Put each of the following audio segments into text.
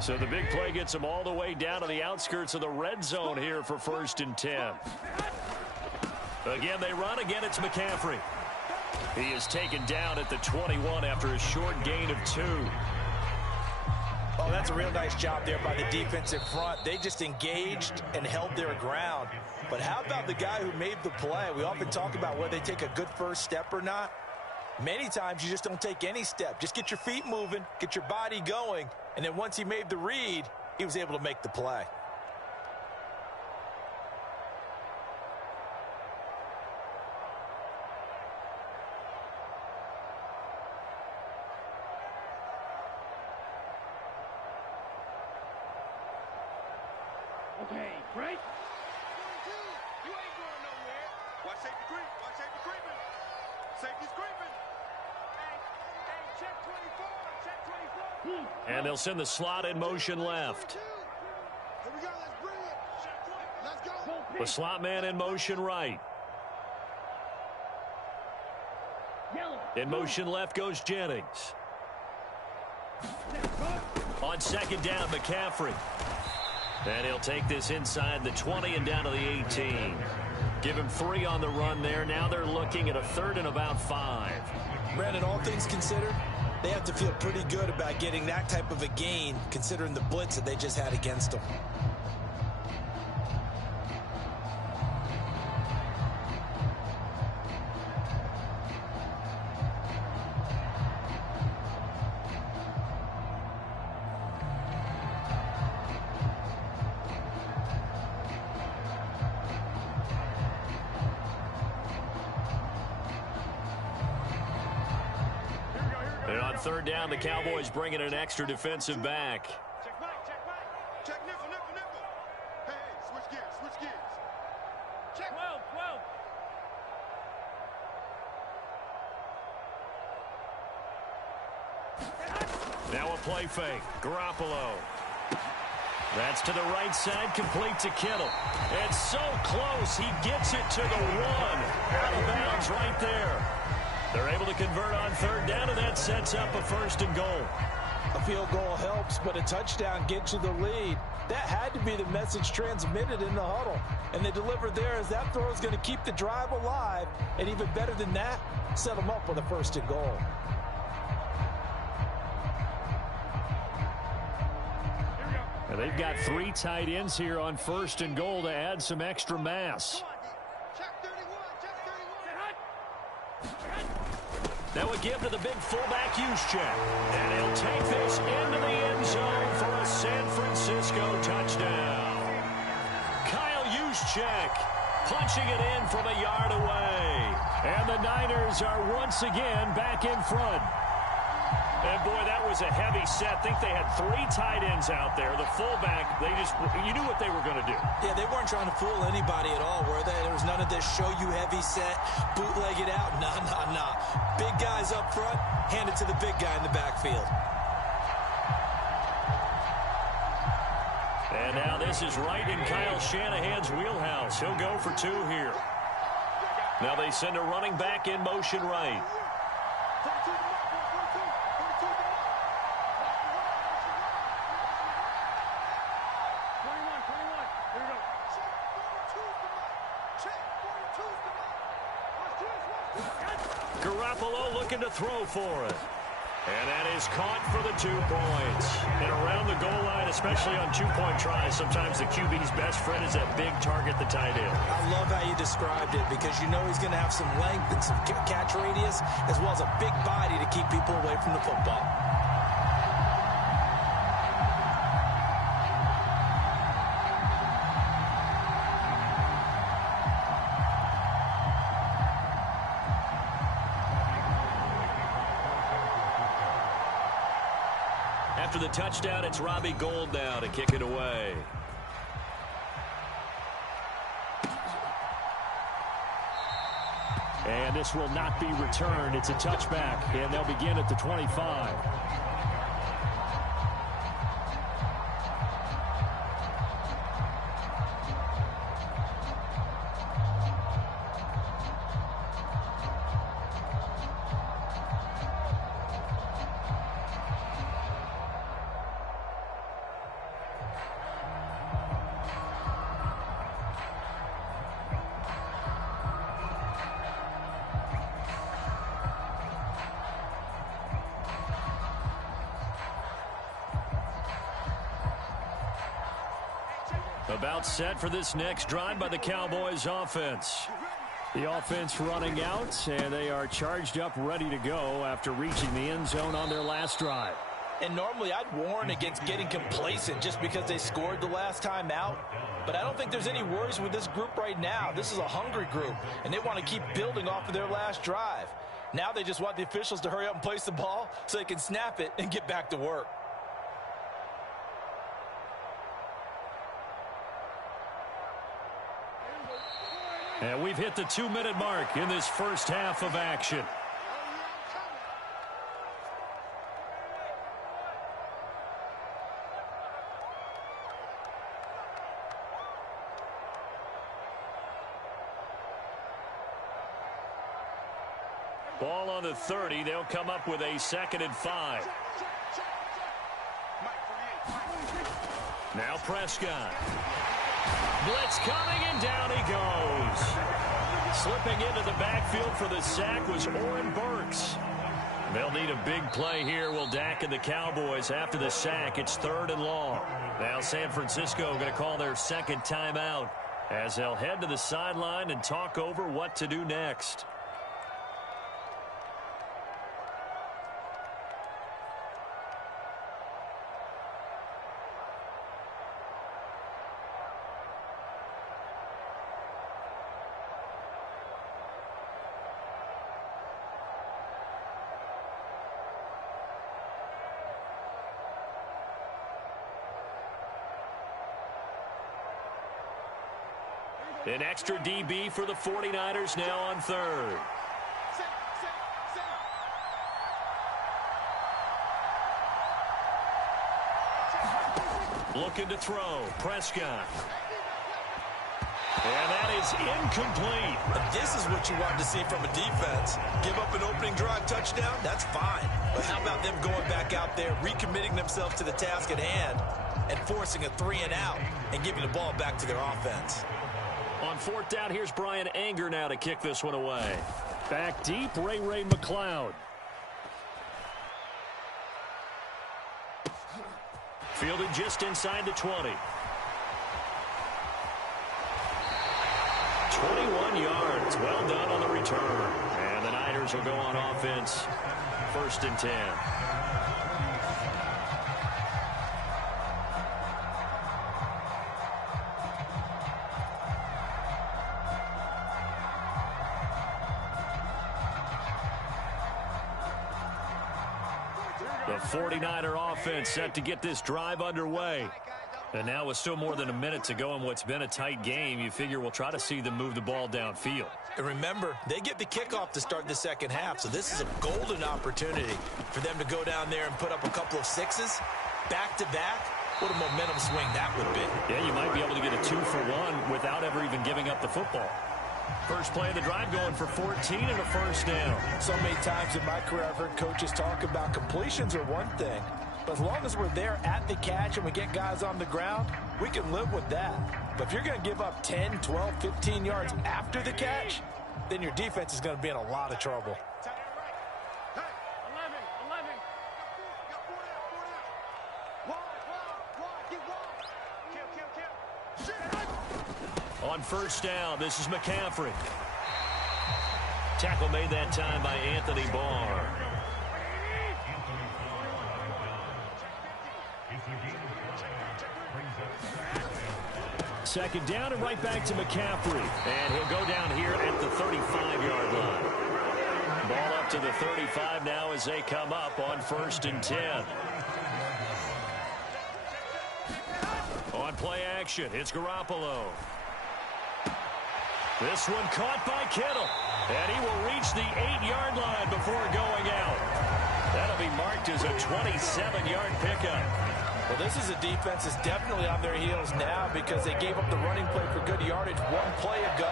So the big play gets them all the way down to the outskirts of the red zone here for 1st and 10. Again, they run. Again, it's McCaffrey. He is taken down at the 21 after a short gain of 2. Oh, that's a real nice job there by the defensive front. They just engaged and held their ground. But how about the guy who made the play? We often talk about whether they take a good first step or not. Many times you just don't take any step. Just get your feet moving, get your body going, and then once he made the read, he was able to make the play. Okay, break. You ain't going nowhere. Watch safety creep. Watch safety creeping. Safety's creeping. Hey, check 24. Check 24. And they'll send the slot in motion left. Here we go. Let's bring it. Let's go. The slot man in motion right. In motion left goes Jennings. On 2nd down, McCaffrey. And he'll take this inside the 20 and down to the 18. Give him 3 on the run there. Now they're looking at a 3rd and about 5. Brandon, all things considered, they have to feel pretty good about getting that type of a gain, considering the blitz that they just had against them. And on 3rd down, the Cowboys bringing an extra defensive back. Check Mike. Check Mike. Check nickel. Hey, switch gears. Check 12. Now a play fake. Garoppolo. That's to the right side, complete to Kittle. And so close, he gets it to the 1. Out of bounds right there. They're able to convert on 3rd down, and that sets up a 1st and goal. A field goal helps, but a touchdown gets you the lead. That had to be the message transmitted in the huddle. And they delivered there as that throw is going to keep the drive alive. And even better than that, set them up with a 1st and goal. And they've got 3 tight ends here on 1st and goal to add some extra mass. Now a give to the big fullback Juszczyk. And he'll take this into the end zone for a San Francisco touchdown. Kyle Juszczyk punching it in from a yard away. And the Niners are once again back in front. And, boy, that was a heavy set. I think they had 3 tight ends out there. The fullback, you knew what they were going to do. Yeah, they weren't trying to fool anybody at all, were they? There was none of this show-you-heavy set, bootleg it out. Nah. Big guys up front, hand it to the big guy in the backfield. And now this is right in Kyle Shanahan's wheelhouse. He'll go for 2 here. Now they send a running back in motion right. Garoppolo looking to throw for it. And that is caught for the 2 points. And around the goal line, especially on 2-point tries, sometimes the QB's best friend is that big target, the tight end. I love how you described it because you know he's going to have some length and some catch radius as well as a big body to keep people away from the football. After the touchdown, it's Robbie Gould now to kick it away. And this will not be returned. It's a touchback, and they'll begin at the 25. About set for this next drive by the Cowboys offense. The offense running out, and they are charged up, ready to go after reaching the end zone on their last drive. And normally I'd warn against getting complacent just because they scored the last time out. But I don't think there's any worries with this group right now. This is a hungry group, and they want to keep building off of their last drive. Now they just want the officials to hurry up and place the ball so they can snap it and get back to work. And we've hit the 2-minute mark in this first half of action. Ball on the 30. They'll come up with a 2nd and 5. Now Prescott. Blitz coming, and down he goes. Slipping into the backfield for the sack was Oren Burks. They'll need a big play here, will Dak and the Cowboys. After the sack, it's 3rd and long. Now San Francisco going to call their 2nd timeout as they'll head to the sideline and talk over what to do next. An extra DB for the 49ers now on 3rd. Looking to throw. Prescott. And that is incomplete. This is what you want to see from a defense. Give up an opening drive touchdown, that's fine. But how about them going back out there, recommitting themselves to the task at hand, and forcing a 3-and-out and giving the ball back to their offense? On 4th down, here's Brian Anger now to kick this one away. Back deep, Ray McLeod. Fielded just inside the 20. 21 yards. Well done on the return. And the Niners will go on offense. 1st and 10. The 49er offense set to get this drive underway. And now with still more than a minute to go in what's been a tight game, you figure we'll try to see them move the ball downfield. And remember, they get the kickoff to start the 2nd half, so this is a golden opportunity for them to go down there and put up a couple of 6s back-to-back. What a momentum swing that would be. Yeah, you might be able to get a 2-for-1 without ever even giving up the football. First play of the drive going for 14 and a 1st down. So many times in my career I've heard coaches talk about completions are one thing, but as long as we're there at the catch and we get guys on the ground, we can live with that. But if you're going to give up 10, 12, 15 yards after the catch, then your defense is going to be in a lot of trouble. On 1st down, this is McCaffrey. Tackle made that time by Anthony Barr. Second down and right back to McCaffrey. And he'll go down here at the 35-yard line. Ball up to the 35 now as they come up on 1st and 10. On play action, it's Garoppolo. This one caught by Kittle. And he will reach the 8-yard line before going out. That'll be marked as a 27-yard pickup. Well, this is a defense that's definitely on their heels now because they gave up the running play for good yardage one play ago.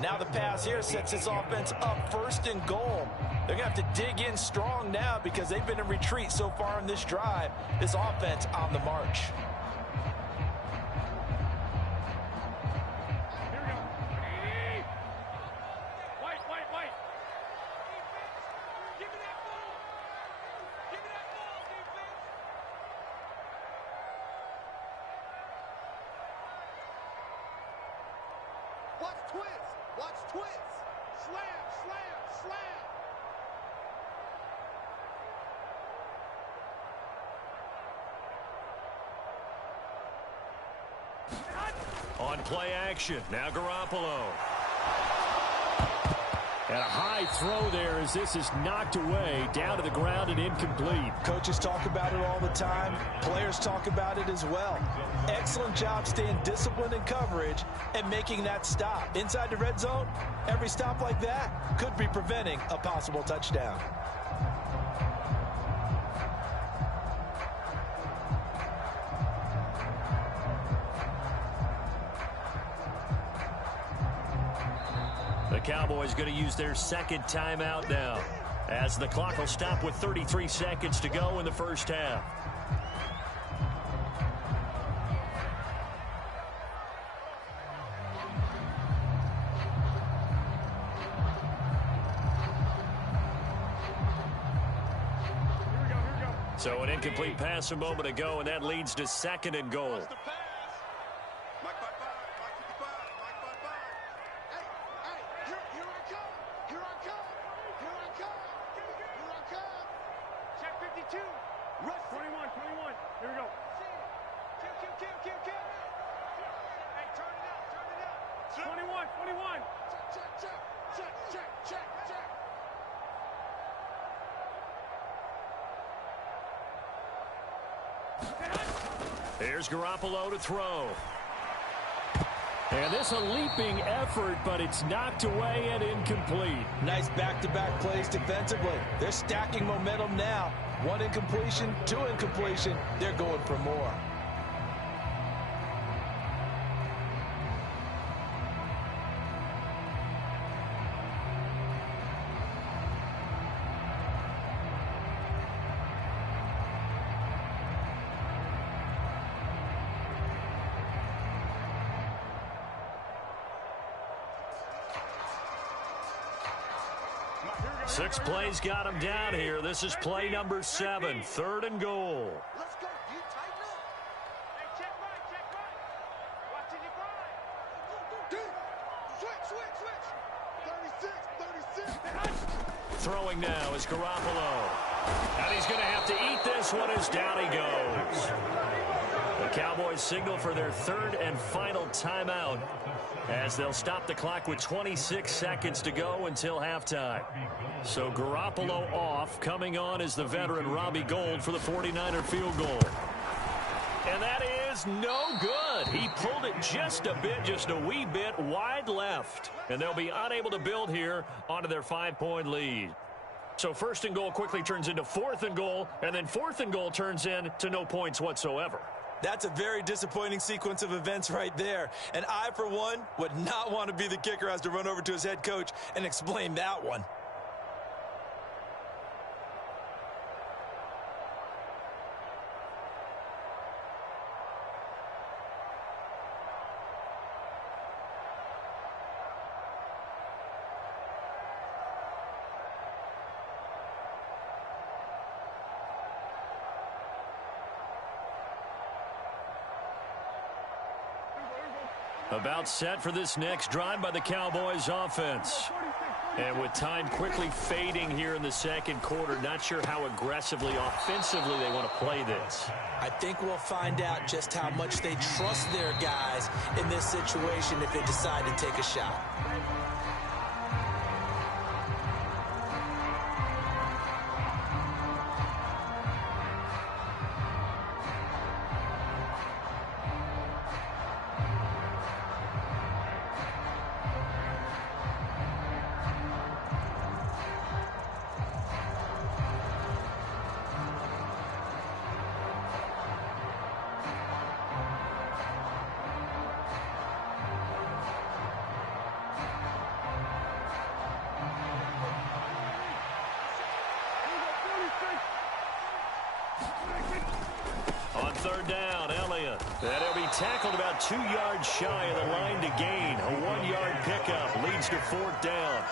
Now the pass here sets this offense up 1st and goal. They're going to have to dig in strong now because they've been in retreat so far in this drive. This offense on the march. twist. Watch twist. Slam, slam, slam. On play action, now Garoppolo. And a high throw there as this is knocked away, down to the ground and incomplete. Coaches talk about it all the time. Players talk about it as well. Excellent job staying disciplined in coverage and making that stop. Inside the red zone, every stop like that could be preventing a possible touchdown. The Cowboys going to use their second timeout now, as the clock will stop with 33 seconds to go in the first half. So an incomplete pass a moment ago, and that leads to 2nd and goal. Here's Garoppolo to throw. And this a leaping effort, but it's knocked away and incomplete. Nice back-to-back plays defensively. They're stacking momentum now. 1 incompletion, 2 incompletion. They're going for more. Six plays got him down here. This is play number 7, 3rd and goal. Let's go. You tighten up. Hey, check right. Watching your grind. Switch. 36. Throwing now is Garoppolo. And he's going to have to eat this one as down he goes. The Cowboys signal for their 3rd and final timeout, as they'll stop the clock with 26 seconds to go until halftime. So Garoppolo off. Coming on is the veteran Robbie Gould for the 49er field goal. And that is no good. He pulled it just a wee bit wide left. And they'll be unable to build here onto their 5-point lead. So 1st and goal quickly turns into 4th and goal, and then 4th and goal turns into no points whatsoever. That's a very disappointing sequence of events right there. And I, for one, would not want to be the kicker who has to run over to his head coach and explain that one. About set for this next drive by the Cowboys offense. And with time quickly fading here in the 2nd quarter, not sure how aggressively, offensively they want to play this. I think we'll find out just how much they trust their guys in this situation if they decide to take a shot. On 3rd down, Elliott. And he'll be tackled about 2 yards shy of the line to gain. A 1-yard pickup leads to 4th down.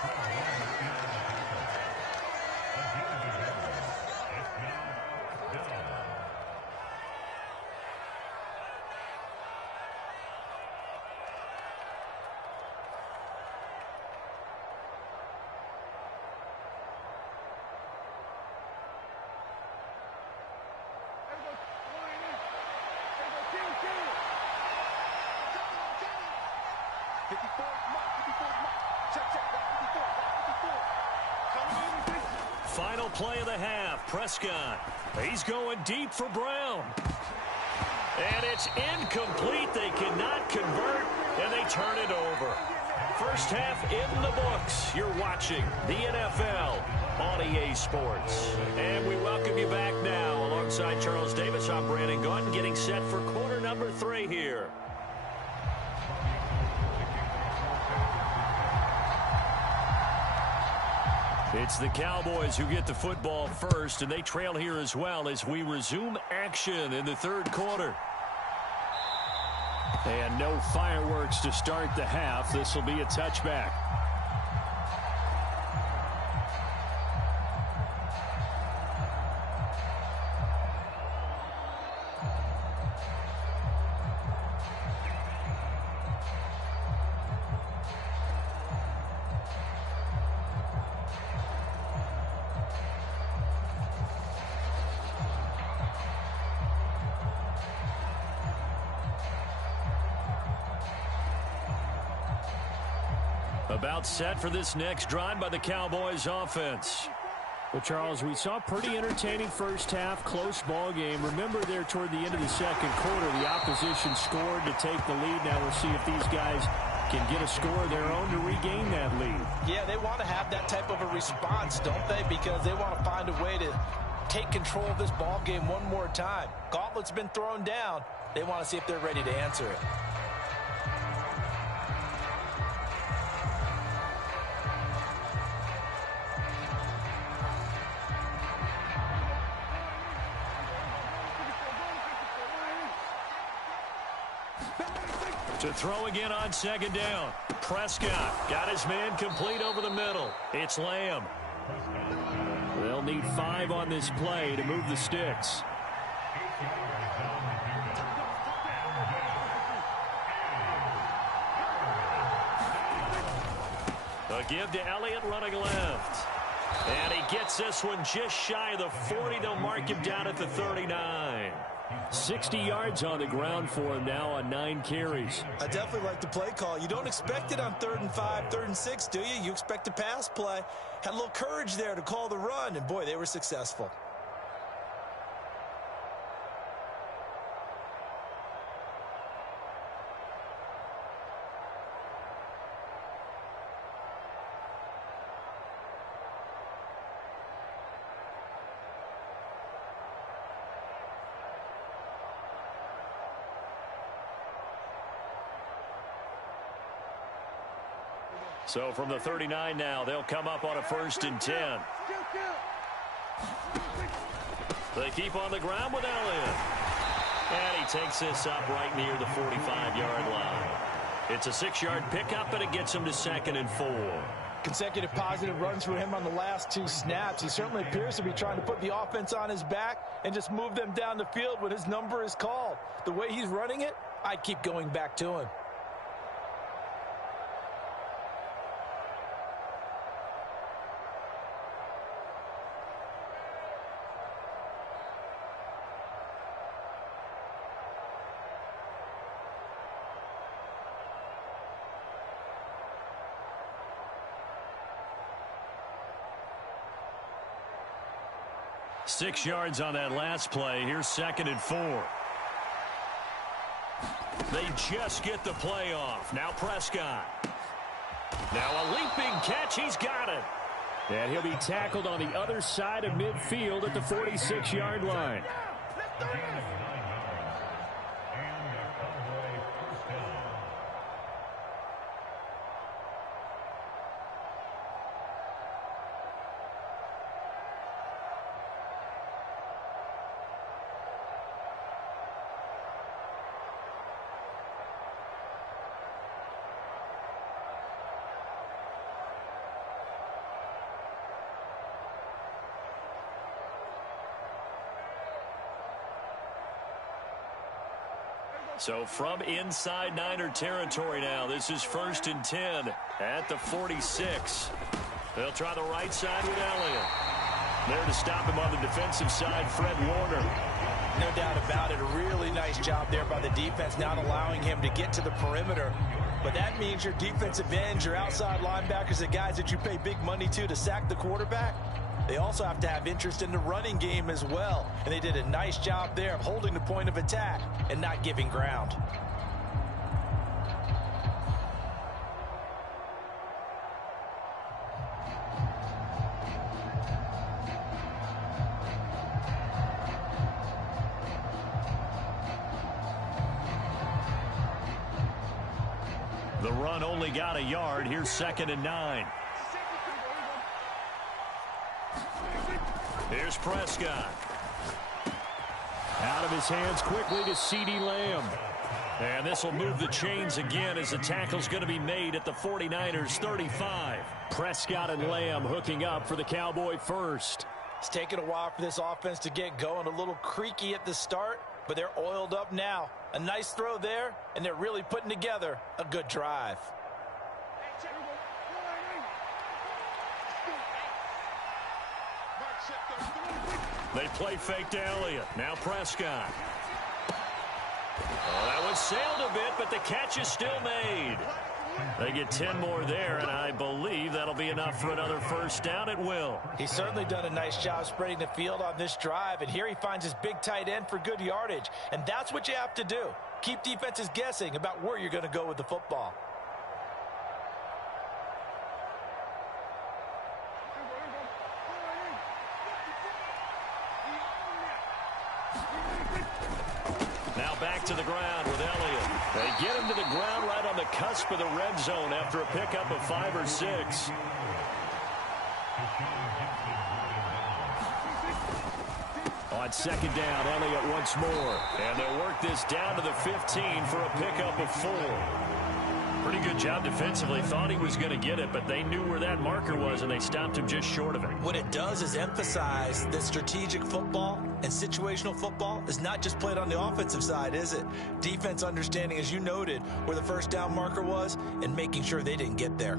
Final play of the half. Prescott. He's going deep for Brown. And it's incomplete. They cannot convert, and they turn it over. First half in the books. You're watching the NFL on EA Sports. And we welcome you back now. Alongside Charles Davis, I'm Brandon Gaudin, getting set for quarter number 3 here. It's the Cowboys who get the football first, and they trail here as well as we resume action in the third quarter. And no fireworks to start the half. This will be a touchback. About set for this next drive by the Cowboys offense. Well, Charles, we saw a pretty entertaining first half, close ball game. Remember there toward the end of the second quarter, the opposition scored to take the lead. Now we'll see if these guys can get a score of their own to regain that lead. Yeah, they want to have that type of a response, don't they? Because they want to find a way to take control of this ball game one more time. Gauntlet's been thrown down. They want to see if they're ready to answer it. To throw again on second down. Prescott got his man complete over the middle. It's Lamb. They'll need 5 on this play to move the sticks. A give to Elliott running left. And he gets this one just shy of the 40. They'll mark him down at the 39. 60 yards on the ground for him now on 9 carries. I definitely like the play call. You don't expect it on 3rd and 5, 3rd and 6, do you? You expect a pass play. Had a little courage there to call the run, and boy, they were successful. So from the 39 now, they'll come up on a 1st and 10. They keep on the ground with Elliott. And he takes this up right near the 45-yard line. It's a 6-yard pickup, and it gets him to 2nd and 4. Consecutive positive runs for him on the last 2 snaps. He certainly appears to be trying to put the offense on his back and just move them down the field when his number is called. The way he's running it, I'd keep going back to him. Six yards on that last play. Here's 2nd and 4. They just get the play off. Now Prescott. Now a leaping catch. He's got it. And he'll be tackled on the other side of midfield at the 46-yard line. So from inside Niner territory now, this is 1st and 10 at the 46. They'll try the right side with Elliott. There to stop him on the defensive side, Fred Warner. No doubt about it. A really nice job there by the defense, not allowing him to get to the perimeter. But that means your defensive ends, your outside linebackers, the guys that you pay big money to sack the quarterback, they also have to have interest in the running game as well. And they did a nice job there of holding the point of attack and not giving ground. The run only got a yard. Here's 2nd and 9. Here's Prescott. Out of his hands quickly to CeeDee Lamb. And this will move the chains again as the tackle's going to be made at the 49ers 35. Prescott and Lamb hooking up for the Cowboy first. It's taken a while for this offense to get going. A little creaky at the start, but they're oiled up now. A nice throw there, and they're really putting together a good drive. They play fake to Elliott. Now Prescott. Oh, that one sailed a bit, but the catch is still made. They get 10 more there, and I believe that'll be enough for another first down at will. He's certainly done a nice job spreading the field on this drive, and here he finds his big tight end for good yardage. And that's what you have to do. Keep defenses guessing about where you're going to go with the football. Now back to the ground with Elliott. They get him to the ground right on the cusp of the red zone after a pickup of 5 or 6. On 2nd down, Elliott once more. And they'll work this down to the 15 for a pickup of 4. Pretty good job defensively. Thought he was going to get it, but they knew where that marker was, and they stopped him just short of it. What it does is emphasize that strategic football and situational football is not just played on the offensive side, is it? Defense understanding, as you noted, where the first down marker was and making sure they didn't get there.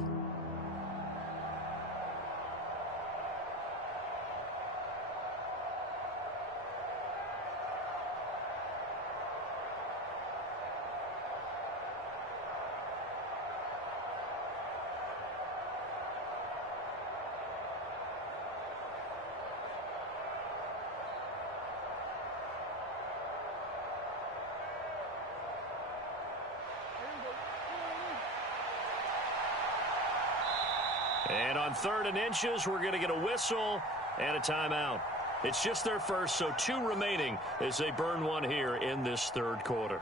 And on 3rd and inches, we're going to get a whistle and a timeout. It's just their first, so 2 remaining as they burn one here in this 3rd quarter.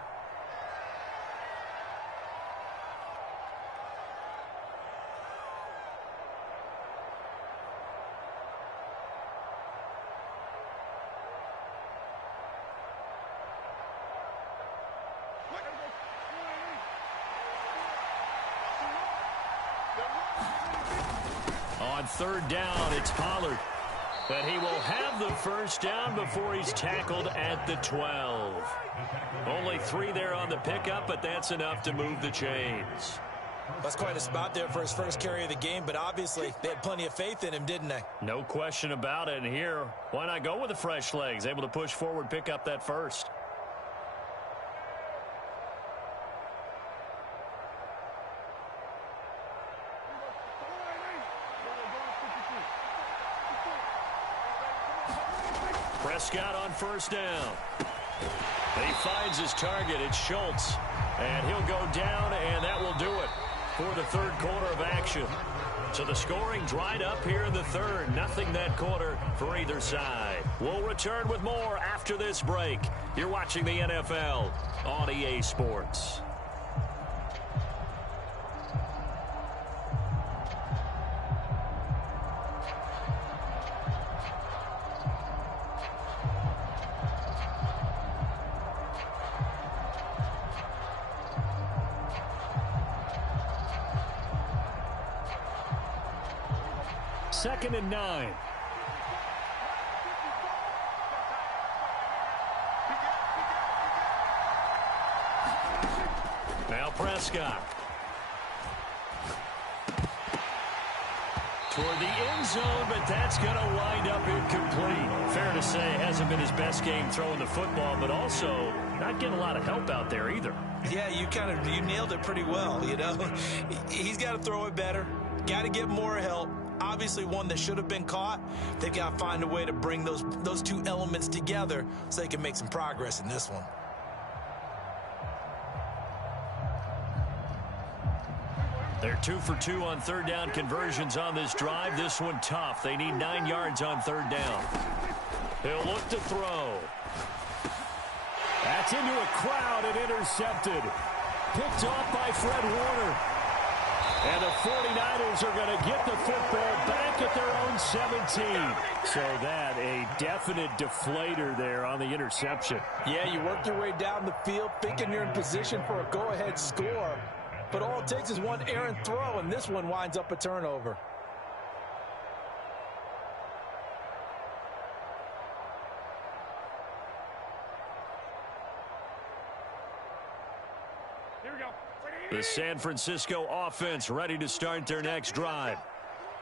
On 3rd down, it's Pollard. But he will have the first down before he's tackled at the 12. Only 3 there on the pickup, but that's enough to move the chains. That's quite a spot there for his first carry of the game, but obviously they had plenty of faith in him, didn't they? No question about it. And here, why not go with the fresh legs? Able to push forward, pick up that first. Prescott on first down. He finds his target. It's Schultz. And he'll go down, and that will do it for the 3rd quarter of action. So the scoring dried up here in the 3rd. Nothing that quarter for either side. We'll return with more after this break. You're watching the NFL on EA Sports. Second and 9. Now Prescott. Toward the end zone, but that's going to wind up incomplete. Fair to say, hasn't been his best game throwing the football, but also not getting a lot of help out there either. Yeah, you nailed it pretty well, you know. He's got to throw it better. Got to get more help. Obviously one that should have been caught. They've got to find a way to bring those two elements together so they can make some progress in this one. They're 2 for 2 on third down conversions on this drive. This one tough. They need 9 yards on third down. He'll look to throw. That's into a crowd and intercepted. Picked off by Fred Warner. And the 49ers are going to get the football back at their own 17. So that a definite deflator there on the interception. Yeah, you work your way down the field thinking you're in position for a go-ahead score. But all it takes is one errant throw, and this one winds up a turnover. The San Francisco offense ready to start their next drive.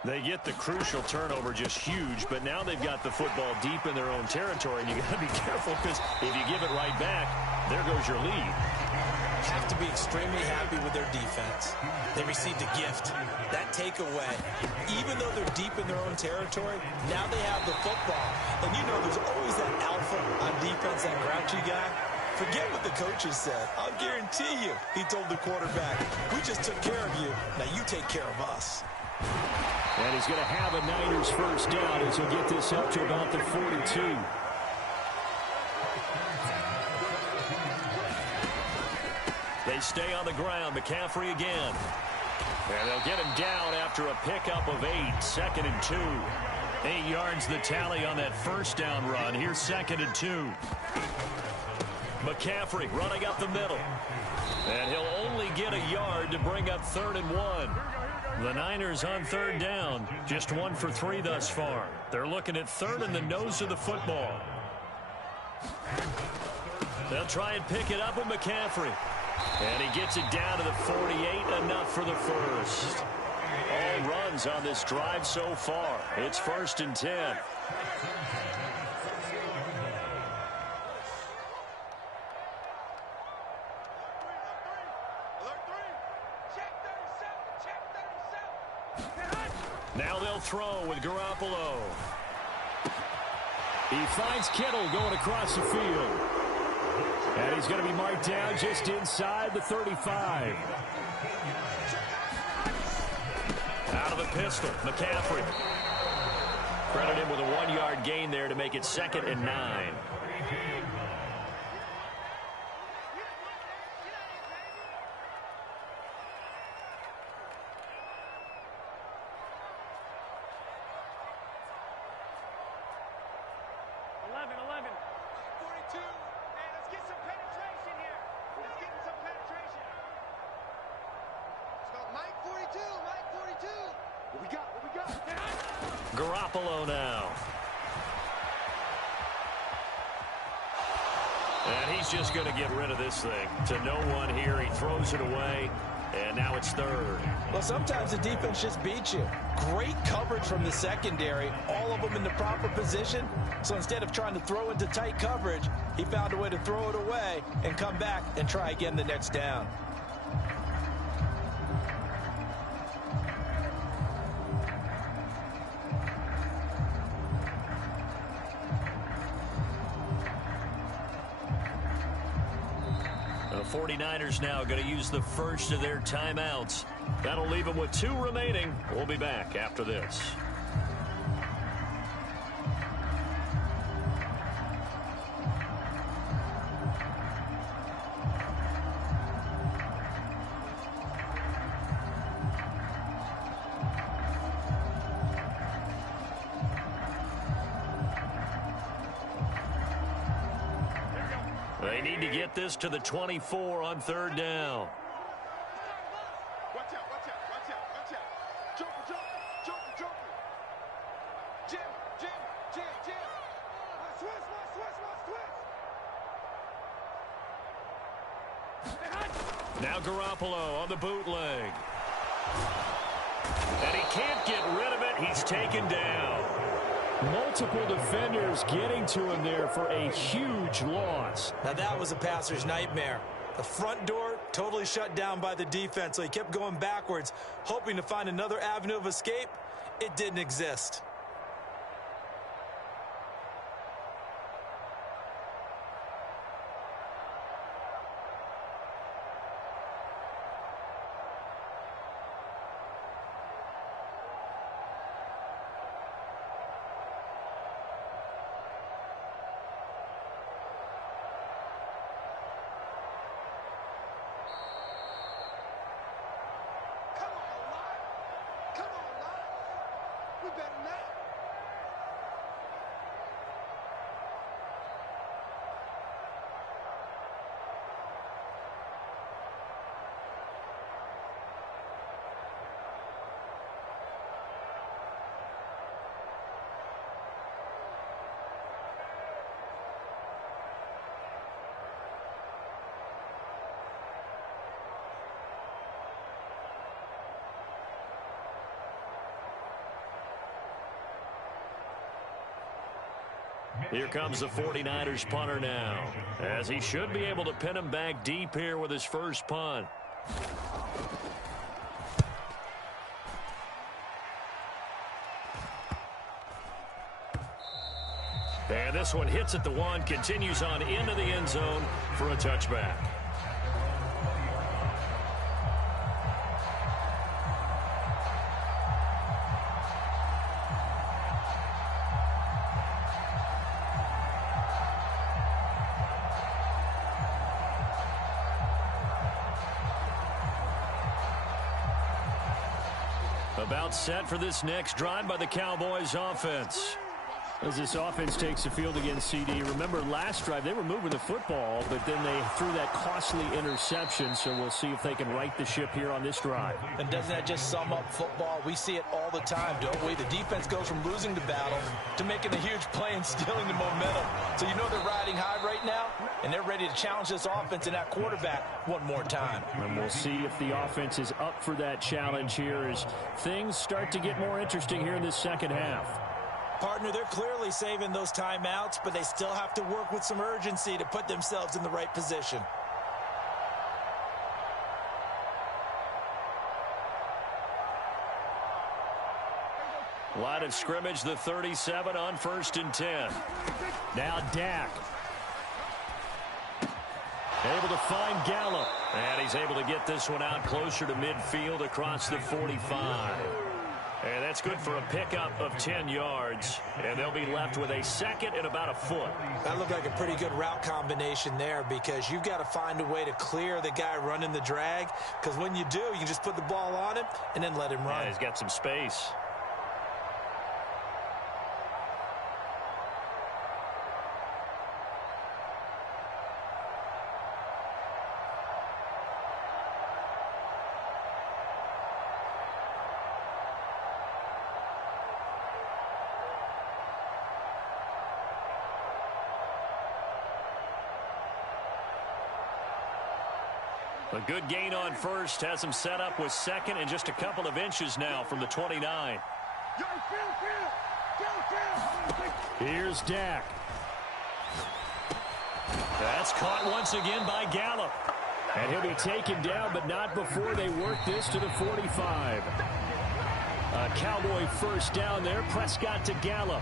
They get the crucial turnover, just huge, but now they've got the football deep in their own territory, and you got to be careful because if you give it right back, there goes your lead. Have to be extremely happy with their defense. They received a gift. That takeaway, even though they're deep in their own territory, now they have the football. And you know there's always that alpha on defense, that grouchy guy. Forget what the coaches said. I'll guarantee you, he told the quarterback, we just took care of you. Now you take care of us. And he's going to have a Niners first down as he'll get this up to about the 42. They stay on the ground. McCaffrey again. And they'll get him down after a pickup of 8. 2nd and 2. 8 yards the tally on that first down run. Here's 2nd and 2. McCaffrey running up the middle. And he'll only get a yard to bring up 3rd and 1. The Niners on third down. Just 1 for 3 thus far. They're looking at third in the nose of the football. They'll try and pick it up with McCaffrey. And he gets it down to the 48, enough for the first. All runs on this drive so far. It's 1st and 10. Now they'll throw with Garoppolo. He finds Kittle going across the field. And he's going to be marked down just inside the 35. Out of the pistol, McCaffrey. Credit him with a 1-yard gain there to make it 2nd and 9. Garoppolo now. And he's just going to get rid of this thing. To no one here. He throws it away. And now it's 3rd. Well, sometimes the defense just beats you. Great coverage from the secondary. All of them in the proper position. So instead of trying to throw into tight coverage, he found a way to throw it away and come back and try again the next down. The 49ers now going to use the first of their timeouts. That'll leave them with 2 remaining. We'll be back after this. They need to get this to the 24 on third down. Watch out, watch out, watch out, watch out. Jumper, jumper, jumper, jumper. Jam, jam, jam, jam. Twist, twist, twist, twist. Now Garoppolo on the bootleg. And he can't get rid of it. He's taken down. Multiple defenders getting to him there for a huge loss. Now that was a passer's nightmare. The front door totally shut down by the defense, so he kept going backwards, hoping to find another avenue of escape. It didn't exist. Here comes the 49ers punter now, as he should be able to pin him back deep here with his first punt. And this one hits at the one, continues on into the end zone for a touchback. About set for this next drive by the Cowboys offense. As this offense takes the field against CD, remember last drive they were moving the football, but then they threw that costly interception, so we'll see if they can right the ship here on this drive. And doesn't that just sum up football? We see it all the time, don't we? The defense goes from losing the battle to making a huge play and stealing the momentum. So you know they're riding high right now, and they're ready to challenge this offense and that quarterback one more time. And we'll see if the offense is up for that challenge here as things start to get more interesting here in this second half. Partner, they're clearly saving those timeouts, but they still have to work with some urgency to put themselves in the right position. Line of scrimmage, the 37 on 1st and 10. Now Dak. Able to find Gallup. And he's able to get this one out closer to midfield across the 45. And that's good for a pickup of 10 yards. And they'll be left with a second and about a foot. That looked like a pretty good route combination there because you've got to find a way to clear the guy running the drag. Because when you do, you can just put the ball on him and then let him run. Yeah, he's got some space. A good gain on first, has him set up with second and just a couple of inches now from the 29. Here's Dak. That's caught once again by Gallup. And he'll be taken down, but not before they work this to the 45. A Cowboy first down there. Prescott to Gallup.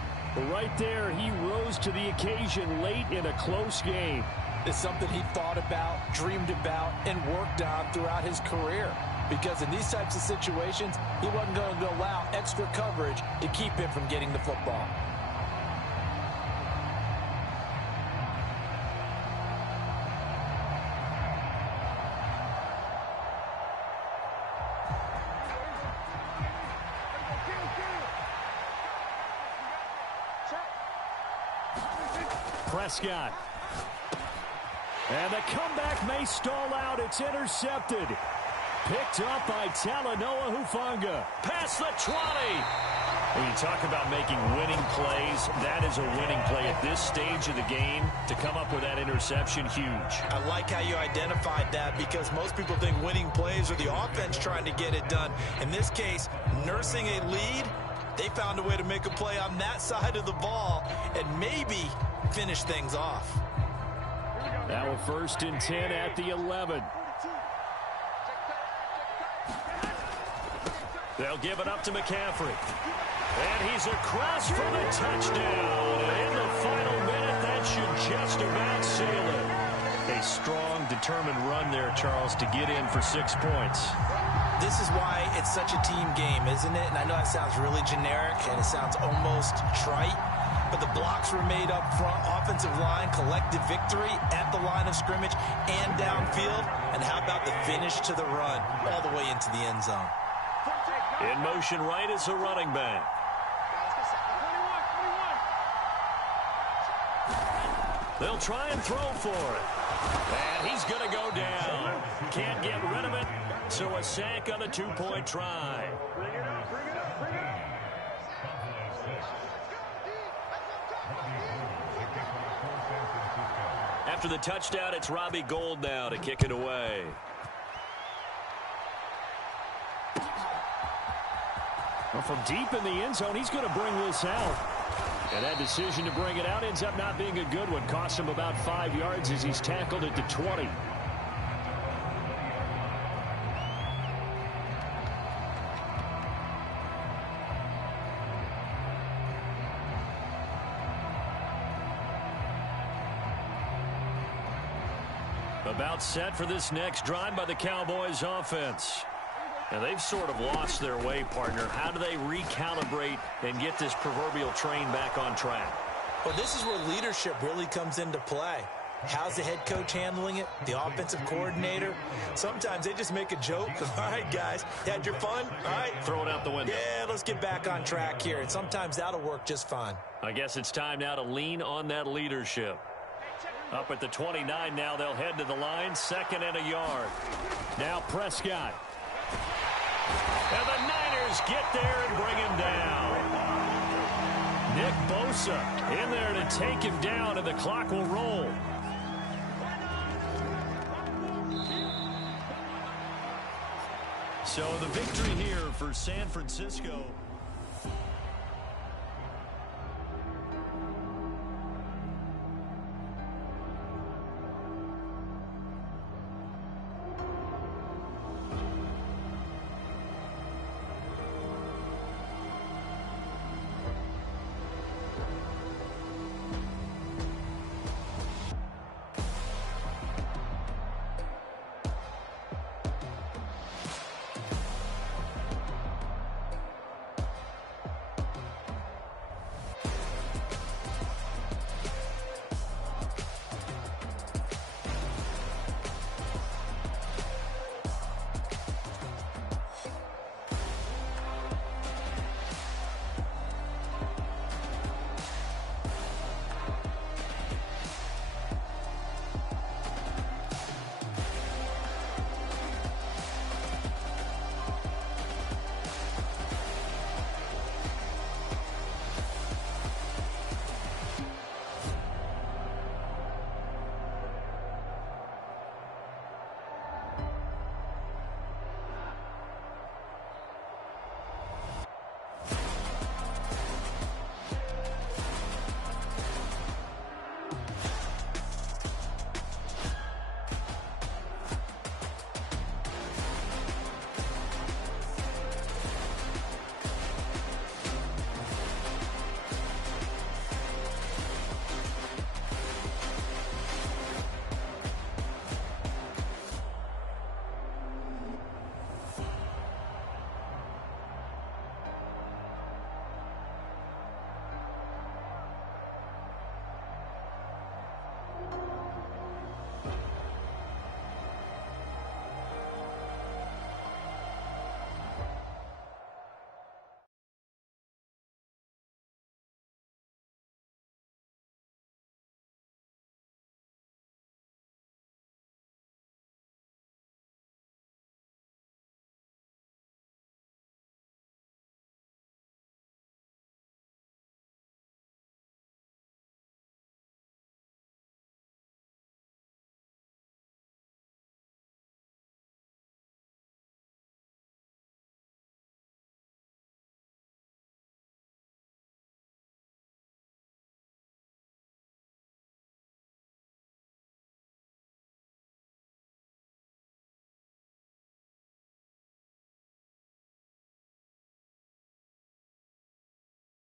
Right there, he rose to the occasion late in a close game. It's something he thought about, dreamed about, and worked on throughout his career. Because in these types of situations, he wasn't going to allow extra coverage to keep him from getting the football. Prescott. And the comeback may stall out. It's intercepted. Picked up by Talanoa Hufanga. Past the 20. When you talk about making winning plays, that is a winning play at this stage of the game. To come up with that interception, huge. I like how you identified that because most people think winning plays are the offense trying to get it done. In this case, nursing a lead, they found a way to make a play on that side of the ball and maybe finish things off. Here we go. Now a 1st and 10 at the 11. They'll give it up to McCaffrey. And he's across for the touchdown. And in the final minute, that should just about seal it. A strong, determined run there, Charles, to get in for 6 points. This is why it's such a team game, isn't it? And I know that sounds really generic and it sounds almost trite, but the blocks were made up front, offensive line, collective victory at the line of scrimmage and downfield. And how about the finish to the run all the way into the end zone? In motion right is a running back. They'll try and throw for it. And he's going to go down. Can't get rid of it. So a sack on the 2-point try. After the touchdown, it's Robbie Gould now to kick it away. Well, from deep in the end zone, he's going to bring this out. And that decision to bring it out ends up not being a good one. Cost him about 5 yards as he's tackled at the 20. About set for this next drive by the Cowboys offense. And they've sort of lost their way, partner. How do they recalibrate and get this proverbial train back on track? Well, this is where leadership really comes into play. How's the head coach handling it? The offensive coordinator? Sometimes they just make a joke. All right, guys, had your fun? All right. Throw it out the window. Yeah, let's get back on track here. And sometimes that'll work just fine. I guess it's time now to lean on that leadership. Up at the 29 now, they'll head to the line. 2nd and a yard. Now Prescott. And the Niners get there and bring him down. Nick Bosa in there to take him down, and the clock will roll. So the victory here for San Francisco.